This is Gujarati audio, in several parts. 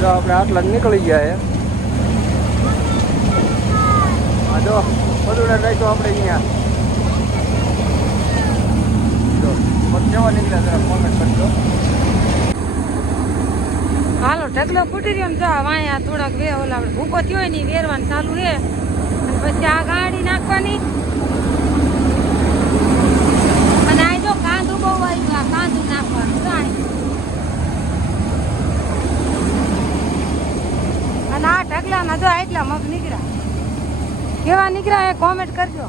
જો આપણે આટલા જ નીકળી ગયા છે. હા જો બધું રાખ્યું આપણે અહીંયા. જો કેવા નીકળ્યા જરા કોમેન્ટ કરજો. હાલો ઢગલો ફૂટી રહ્યો ને જો વાયા થોડાક વે ઓલા આપણે ભૂકો થયો હોય ને વેરવાનું ચાલુ છે. પછી આ ગાડી નાખવાની અને આ જો કાંદું બહુ આવ્યું આ કાંદું નાખવાનું જાણી અને આ ઢગલાના જો એટલા મગ નીકળ્યા કેવા નીકળ્યા એ કોમેન્ટ કરજો.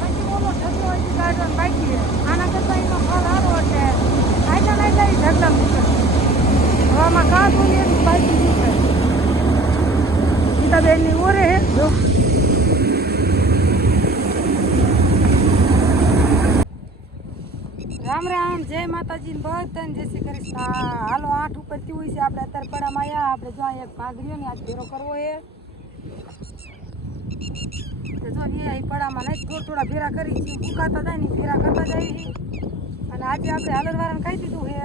પછી ઓલો ઢગલો હજી કાઢવાનો બાકી છે. આના કરતા એનો ફળ સારો એટલે આટલા ઢગલા નીકળે હવામાં કાંદું ને એટલું બાકી નીકળે. બેન ની ઓરે હે જો રામ રામ જય માતાજી ને બધાને જય શ્રી કૃષ્ણ. હાલો 8 ઉપર થયું હોય છે આપણે અત્યારે પડામાં આવ્યા. આપણે જો એક ભાગ રહ્યો ને આજ ફેરો કરવો છે જો એ પડામાં નહીં થોડા ફેરા કરી છે ફૂકાતા જાય ને ફેરા કરતા જાય છે. અને આજે આપણે હાલરવાળાને કહી દીધું છે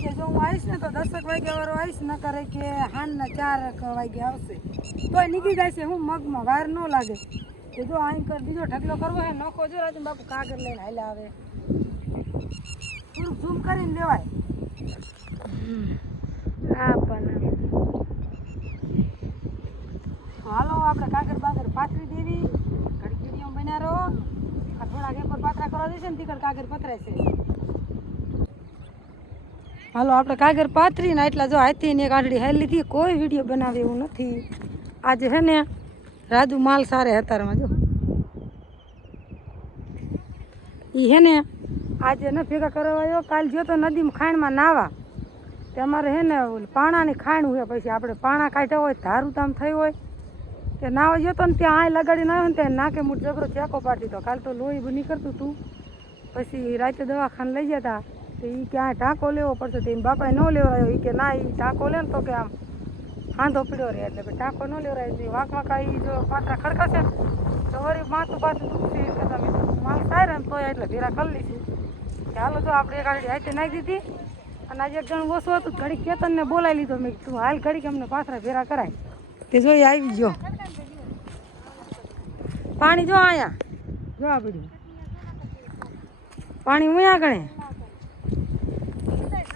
કે જો હું આવીશ ને તો 10 વાગ્યા વાળો આવીશ ન કરે કે હાનના 4 વાગે આવશે તોય નીકળી જાય છે. હું મગમાં વાર ન લાગે કે જો અહીં બીજો ઢગલો કરવો હોય નખો જો રાજુ બાપુ કાગળ લઈને હાલ્યા આવે થોડુંક ઝૂમ કરીને લેવાય. હા પણ હાલો આપણે કાગળ બાગળ પાથરી દેવી ઘડી વિડીયો બન્યા રહો. આ થોડાક એકવાર પાથરા કરવા દેશે ને તીકડ કાગળ પથરાય છે. હાલો આપણે કાગળ પાથરીને એટલા જો હાથથી ને એક આંધળી હાલી લીધી. કોઈ વિડીયો બનાવે એવું નથી આજે છે ને રાજુ માલ સારે હતારમાં જો એ હે ને આજે ન ભેગા કરવા આવ્યો. કાલ જો તો નદીમાં ખાણમાં નાવા તે અમારે હે ને પાણાની ખાણ હોય પછી આપણે પાણા કાઢ્યા હોય ધારું તામ થઈ હોય તે નાવા જતો ને ત્યાં આય લગાડીને આવ્યો ને ત્યાં નાકે મૂઠ જબરો ચેકો પાડી દીધો. કાલ તો લોહી બની કરતું તું પછી રાતે દવાખાને લઈ જતા તો એ ક્યાંય ટાંકો લેવો પડશે તો એમ બાપાએ ન લેવરાયો. એ કે ના એ ટાંકો લે ને તો કે આમ હાંધો પીડ્યો રહે એટલે ટાંકો ન લેવરાય. વાંકમાં કાંઈ જો પાત્રા ખડકાશે ને તો વળી માથું પાછું દુખશે તમે માલ થાય ને તોય એટલે ભેરા કરી લઈશું. હાલો જો આપણે એક ગાડી હાથે નાખી દીધી અને આજે એક જણ ઓછું હતું ઘડીક કેતનને બોલાવી લીધો. મેં તું હાલ ઘડીક અમને પાથરા ભેરા કરાય તે જોઈ આવી ગયો. પાણી જો અહીંયા જો આ બધું પાણી ઉયા ગણે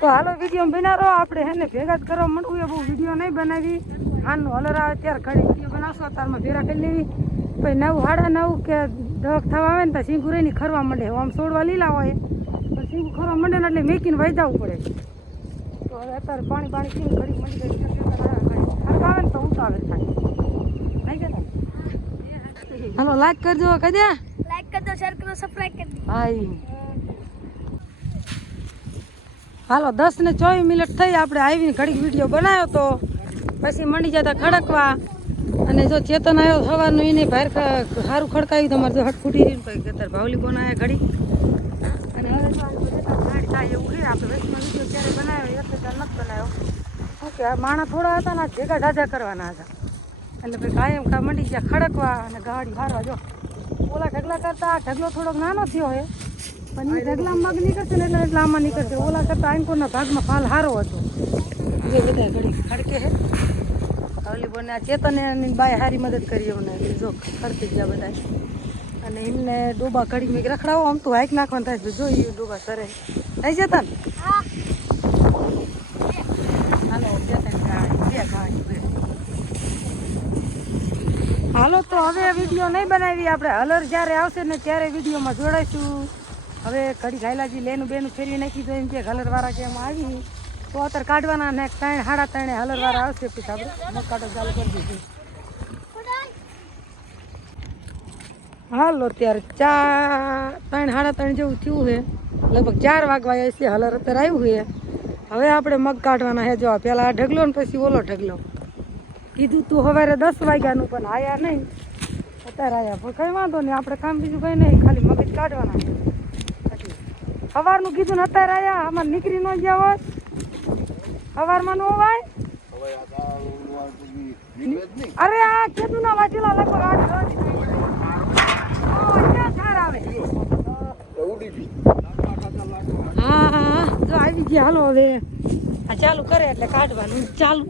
તો હાલો વિડીયો બનાવો. આપણે હે ને ભેગા જ કરવા માંડવું એ બહુ વિડીયો નહીં બનાવી. હાનનું હલર આવે ત્યારે ઘડી વિડીયો બનાવશો તારમાં ભેરા કરી લેવી પછી 9 સાડા 9 કે 10 થવા આવે ને તો સિંગું રહીને ખરવા માંડે. આમ છોડવા લીલા હોય તો સિંગું ખરવા માંડે ને એટલે મેકીને વહી જવું પડે. તો હવે અત્યારે પાણી પીને ઘડી મળી ગઈ ખરકાવે ને તો ઉતાવે થાય નહીં કે હાલો લાઈક કરજો કહી દે લાઈક કરજો શેર કરજો સબસ્ક્રાઇબ કરી દો. હાઈ હાલો 10 ને 24 મિનિટ થઈ આપણે આવીને ઘડીક વિડીયો બનાવ્યો તો પછી મંડી જતા ખડકવા. અને જો ચેતન આવ્યો સવારનું એને બહાર સારું ખડકાવ્યું તમારે જો હટફૂટી રહ્યું પછી અત્યારે ભાવલી બનાવ્યા ઘડી. અને હવે તો ગાડી થાય એવું છે આપણે વેસ્ટમાં વિડીયો ક્યારે બનાવ્યો એક હજાર નથી બનાવ્યો શું કે માણા થોડા હતા ને ભેગા ઢાજા કરવાના હતા એટલે ભાઈ કાયમ કા મંડી ગયા ખડકવા અને ગાડી હારવા. જો ઓલા ઢગલા કરતા ઢગલો થોડોક નાનો થયો હોય પણ એ ઢગલા મગ નીકળશે ને એટલે આમાં નીકળશે. ઓલા કરતા આંકોરના ભાગમાં ફાલ સારો હતો એ બધા ઘડી ખડકે છે. હવલી બોને આ ચેતને બાય સારી મદદ કરી અમને જો ખડકી ગયા બધા. અને એમને ડોબા ઘડી મેં રખડાવો આમ તો હાઈક નાખવાનું થાય જો એ ડોબા સરે નહીં ચેતન. હાલો ચેતન હાલો તો હવે વિડીયો નહીં બનાવી. આપણે હલર જ્યારે આવશે ને ત્યારે વિડીયોમાં જોડાઈશું. હવે ઘડી ઘાયલાજી લેનું બેનું ફેરવી નાખી તો એમ કે હલરવાળા કે એમાં આવી તો અત્યારે કાઢવાના ને 3 સાડા 3 હલરવાળા આવશે પછી આપણે મગ કાઢો ચાલુ કરી દીધું. હાલો ત્યારે 3 સાડા 3 જેવું થયું છે લગભગ 4 વાગવા આવ્યા છે. હલર અત્યારે આવ્યું છે. હવે આપણે મગ કાઢવાના છે. જો પહેલાં આ ઢગલો ને પછી ઓલો ઢગલો કીધું તું સવારે 10 વાગ્યાનું પણ આવ્યા નહીં અત્યારે આવ્યા પણ કંઈ વાંધો નહીં. આપણે કામ બીજું કંઈ નહીં ખાલી મગજ કાઢવાના છે. સવારનું કીધું ને અત્યારે આવ્યા અમારે નીકળી ન ગયા હોય સવારમાં નો હોય. અરે આ કીધું ના વાંચેલા લગભગ 8 આવે. હા હા જો આવી ગયા. હાલો હવે આ ચાલુ કરે એટલે કાઢવાનું ચાલુ.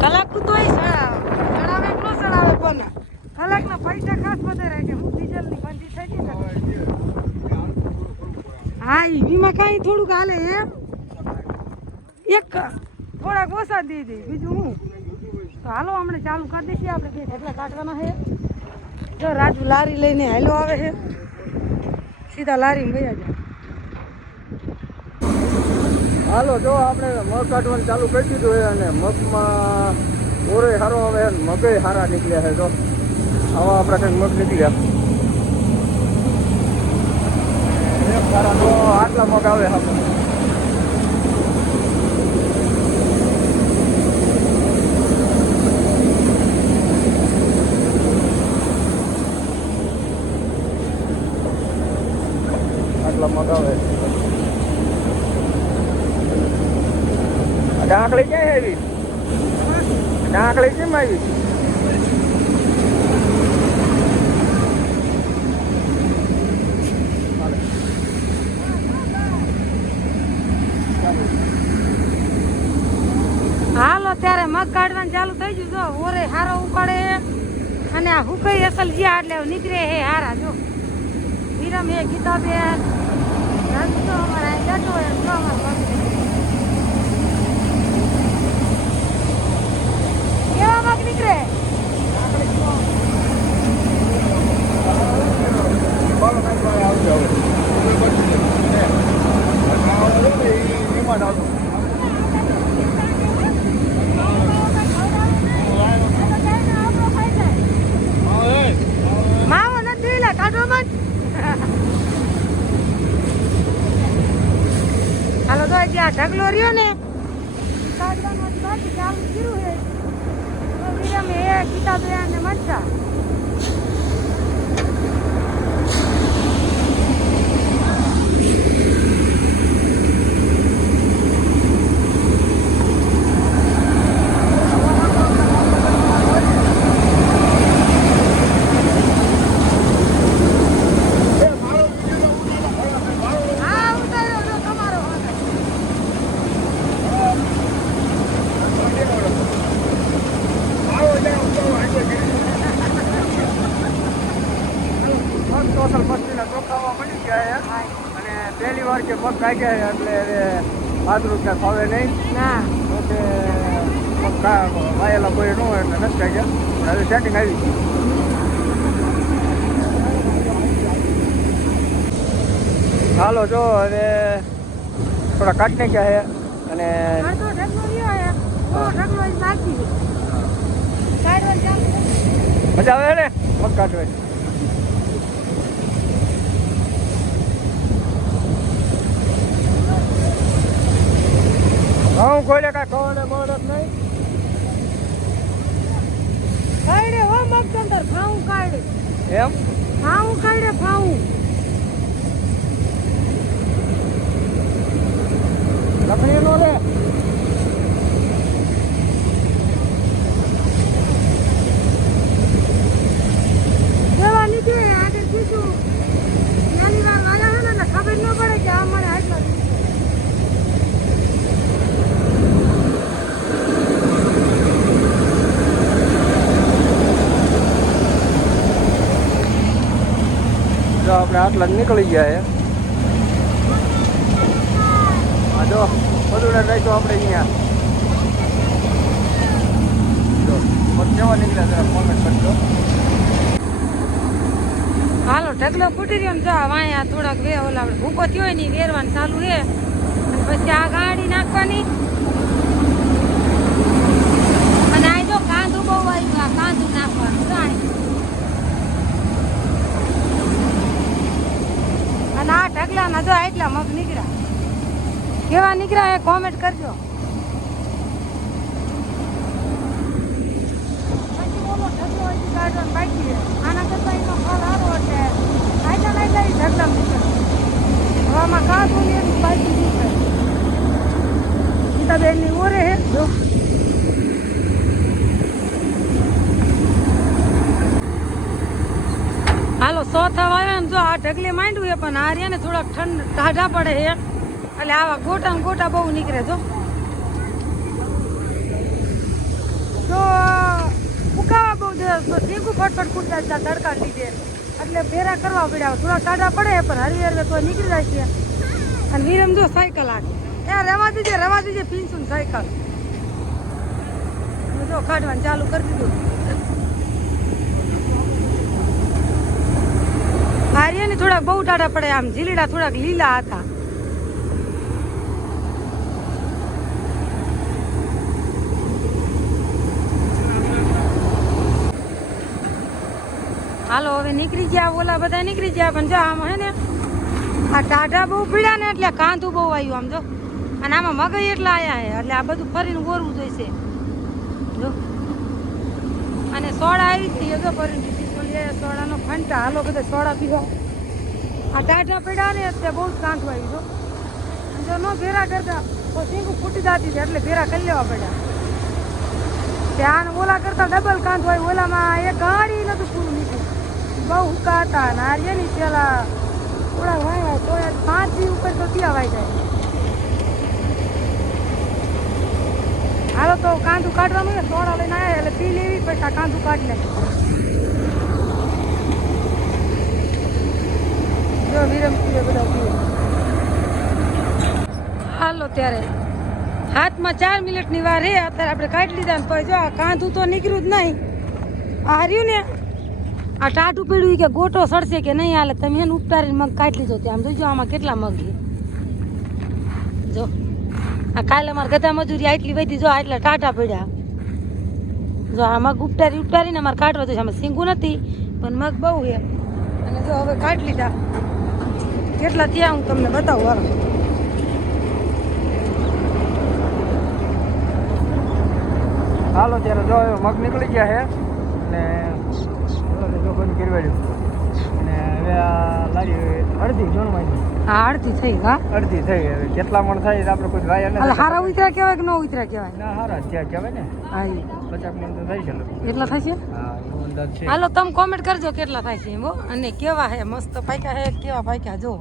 કલાક તો ચડાવે ન ચડાવે પણ કલાકના પૈસા ખાસ વધારે કે હું ડીઝલની બંધી થઈ ગઈ ને. હા એમાં કાંઈ થોડુંક હાલે એમ એક થોડાક ઓછા દીધી બીજું હું તો હાલો હમણાં ચાલુ કરી દઈશું. આપણે બે ઢગલા કાઢવાના છે. જો રાજુ લારી લઈને હાલો આવે છે સીધા લારીમાં ગયા જાય. હાલો જો આપણે મગ કાઢવાનું ચાલુ કરી દીધું છે અને મગમાં ઓરે સારો આવે છે, મગય સારા નીકળ્યા છે. જો આવા આપણા કંઈક મગ નીકળ્યા એક સારા તો આટલા મગ આવે આપણે. આટલા મગ આવે. ડાંકળી ક્યાં આવી? ડાંકળી કેમ આવી? હાલો ત્યારે મગ કાઢવાનું ચાલુ થઈ ગયું. જો ઓરે હારો ઉપાડે અને આ હુકઈ અસલ જ્યાં એટલે નીકળે હે હારા. જો વિરમ હે ગીતાબેન રાજુ તો અમારા જતો હોય તો અમારા કેવા મગ નીકળે. માવો નથી લે કાઢો મત. હાલો તો જ્યાં ઢગલો રહ્યો ને કાઢવાનો બાકી ચાલુ કર્યું છે. વિરમ હે ગીતાબેન ને મનસા. પહેલી વાર કે મગ કાઢ્યા એટલે પાતળું ક્યાં ફાવે નહીં ના તો કે મગ વાયેલા કોઈ ન હોય એટલે નથી કાઢ્યા. હવે સેટિંગ આવી ગયું. હાલો જો હવે થોડા કાઢી નાખ્યા છે અને અડધો ઢગલો રહ્યો હે થોડો ઢગલો જ બાકી છે. કાઢવાનું ચાલુ કરી. મજા આવે ને મગ કાઢવાની. હું કોઈને કાંઈ ખવાને મળત નહીં. કાઢે હો મગ અંદર ફાવું કાઢે એમ ફાવું કાઢે ફાવું. લખણી નો રે કેવા નીકળે આગળ કીધું નાની વાર વાળા છે ને ખબર ન પડે કે આ મને આટલા જો આપણે આટલા જ નીકળી ગયા છે. હા જો બધું રાખ્યું આપણે અહીંયા. જો મગ કેવા નીકળ્યા જરા કોમેન્ટ કરજો. હાલો ઢગલો ફૂટી રહ્યો ને જો વાયા થોડાક વે ઓલા આપણે ભૂકો થયો હોય ને વેરવાનું ચાલુ છે અને પછી આ ગાડી નાખવાની અને આ જો કાંદું બહુ આવ્યું આ કાંદું નાખવાનું જાણી અને આ ઢગલાના જો એટલા મગ નીકળ્યા. કેવા નીકળ્યા એ કોમેન્ટ કરજો. પછી ઓલો ઢગલો હજી કાઢવાનો બાકી છે. આના કરતા એનો ફળ સારો એટલે આટલા ઢગલા નીકળે. હવામાં કાંદું ને એનું બાકી નીકળે. ગીતાબેનની ઓરે હે જો હાલો હાલો 100 થવા આવ્યા ને જો આ ઢગલે માંડ્યું છે પણ આ રહ્યા ને થોડાક ઠંડા પડે છે એટલે આવા ગોટા ને ગોટા બહુ નીકળે જો ફૂકાવા બહુ શીખું ફટફટ ફૂટતા હતા તડકા લીધે એટલે ભેરા કરવા પડ્યા થોડા ટાઢા પડે પણ હરી હરવે તો નીકળી જાય છે અને વિરમ જો સાયકલ આખી એ રવા દીજે પીંસું સાયકલ જો કાઢવાનું ચાલુ કરી દીધું હારિયા ને થોડાક બહુ ટાઢા પડે આમ જીલીડા થોડાક લીલા હતા હાલો હવે નીકળી ગયા ઓલા બધા નીકળી ગયા પણ જો આમ હે ને આ ટાઢા બહુ પીડ્યા ને એટલે કાંધું બહુ આવ્યું આમ જો અને આમાં મગઈ એટલા આવ્યા હે એટલે આ બધું ફરીને ગોરવું જોઈશે જો અને સોડા આવી હતી જો ફરીને સોડાનો ફંટા હાલો બધા સોડા પીવા આ ટાઢા પીડ્યા ને એટલે બહુ જ કાંધું આવ્યું જો ન ભેરા કરતા તો શીંગું ફૂટી જતી હતી એટલે ભેરા કરી લેવા પડ્યા ત્યાં ઓલા કરતા ડબલ કાંધું આવ્યું ઓલામાં એક ગાડી નતું પૂરું નીકળ્યું બહુ હુકા હતા અને આર્યની પેલા થોડા વાય તો 5 દી ઉપર તો ત્યાં વાઈ જાય હાલો તો કાંદું કાઢવાનું ને સોડા લઈને આવ્યા એટલે પી લેવી પછી આ કાંદું કાઢી નાખી જો વિરમ પીવે બધા પીવે હાલો ત્યારે હાથમાં 4 મિનિટની વાર હે અત્યારે આપણે કાઢી લીધા ને પછી જો આ કાંદું તો નીકળ્યું જ નહીં આ હાર્યું ને આ ટાટું પીડ્યું કે ગોટો સડશે કે નહીં હાલે તમે એને ઉપટારીને મગ કાઢી લીધો ત્યાં જોજો આમાં કેટલા મગ છે જો આ કાલે અમારે ગધા મજૂરી આટલી વધી જો આટલા ટાટા પડ્યા જો આ મગ ઉપટારીને અમારે કાઢવા તો આમાં સીંગું નથી પણ મગ બહુ છે અને જો હવે કાઢી લીધા કેટલા થયા હું તમને બતાવું હાલો હાલો ત્યારે જો મગ નીકળી ગયા છે અને જો બંધ કરવાડ્યું અને હવે આ લારી અડધી જોણમાં હા અડધી થઈ હા અડધી થઈ હવે કેટલા મણ થાય તો આપણે કોઈ વાયા એટલે હારા ઉતર્યા કહેવાય કે ન ઉતર્યા કહેવાય ના હારા ત્યાં કહેવાય ને હા 50 મણ તો થાય છે કેટલા થાય છે હા એવો અંદાજ છે હાલો તમે કોમેન્ટ કરજો કેટલા થાય છે એમ હો અને કેવા હે મસ્ત પાક્યા હે કેવા પાક્યા જો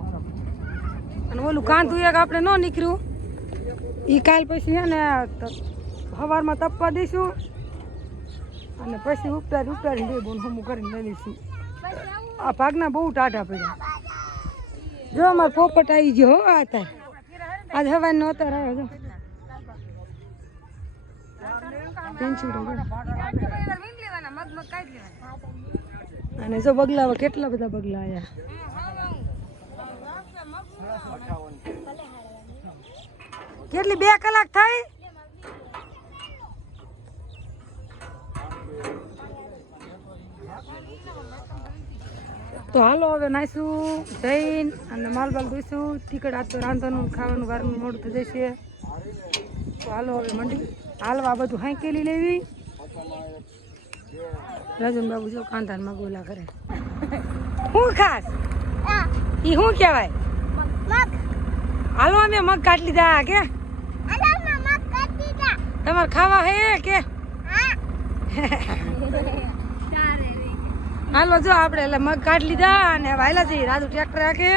અને ઓલું કાંધું એક આપણે ન નીકળ્યું એ કાલ પછી હે ને સવારમાં તપવા દઈશું અને પછી ઉપટારીને બે બોન હમું કરીને લઈ લઈશું આ ભાગના બહુ ટાઢા પડ્યા જો અમારે પોપટ આવી ગયો હો આ થાય આજ હવાનો અત્યારે આવ્યો જો અને જો બગલા કેટલા બધા બગલા આવ્યા કેટલી 2 કલાક થઈ તો હાલો હવે નાઈશું જઈને અને માલ બાલ દઈશું ટીકડ આ તો રાંધવાનું ખાવાનું વારનું મોડું થઈ જશે તો હાલો હવે મંડી હાલવા બધું હાંકેલી લેવી રાજન બાબુ જો કાંધાન મગોલા કરે શું ખાસ ઈ શું કહેવાય હાલો અમે મગ કાઢી લીધા કે તમારે ખાવા હે કે હાલો જો આપણે એટલે મગ કાઢી લીધા અને વાયલા જઈએ રાજુ ટ્રેક્ટર રાખે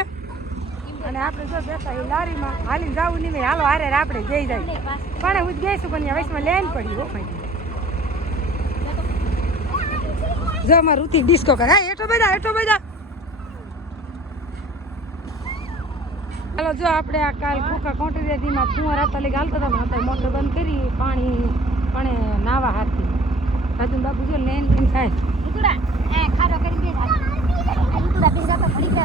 અને આપણે જો બેઠા એ લારીમાં હાલીને જવું નહીં હાલો હારે આપણે જઈ જાય પણ હું જઈશું પણ વૈશમાં લેન પડી હો ભાઈ જો અમારે ઋતિક ડિસ્કો કરે હા એટલો બધા હાલો જો આપણે આ કાલ ભૂખા કોંટરીમાં ફુવારા હતા લઈ હાલતા હતા અત્યારે મોટર બંધ કરી પાણી પણ નાવા હાથથી રાજુ બાબુ જો લેન થાય ખાડો કરી દે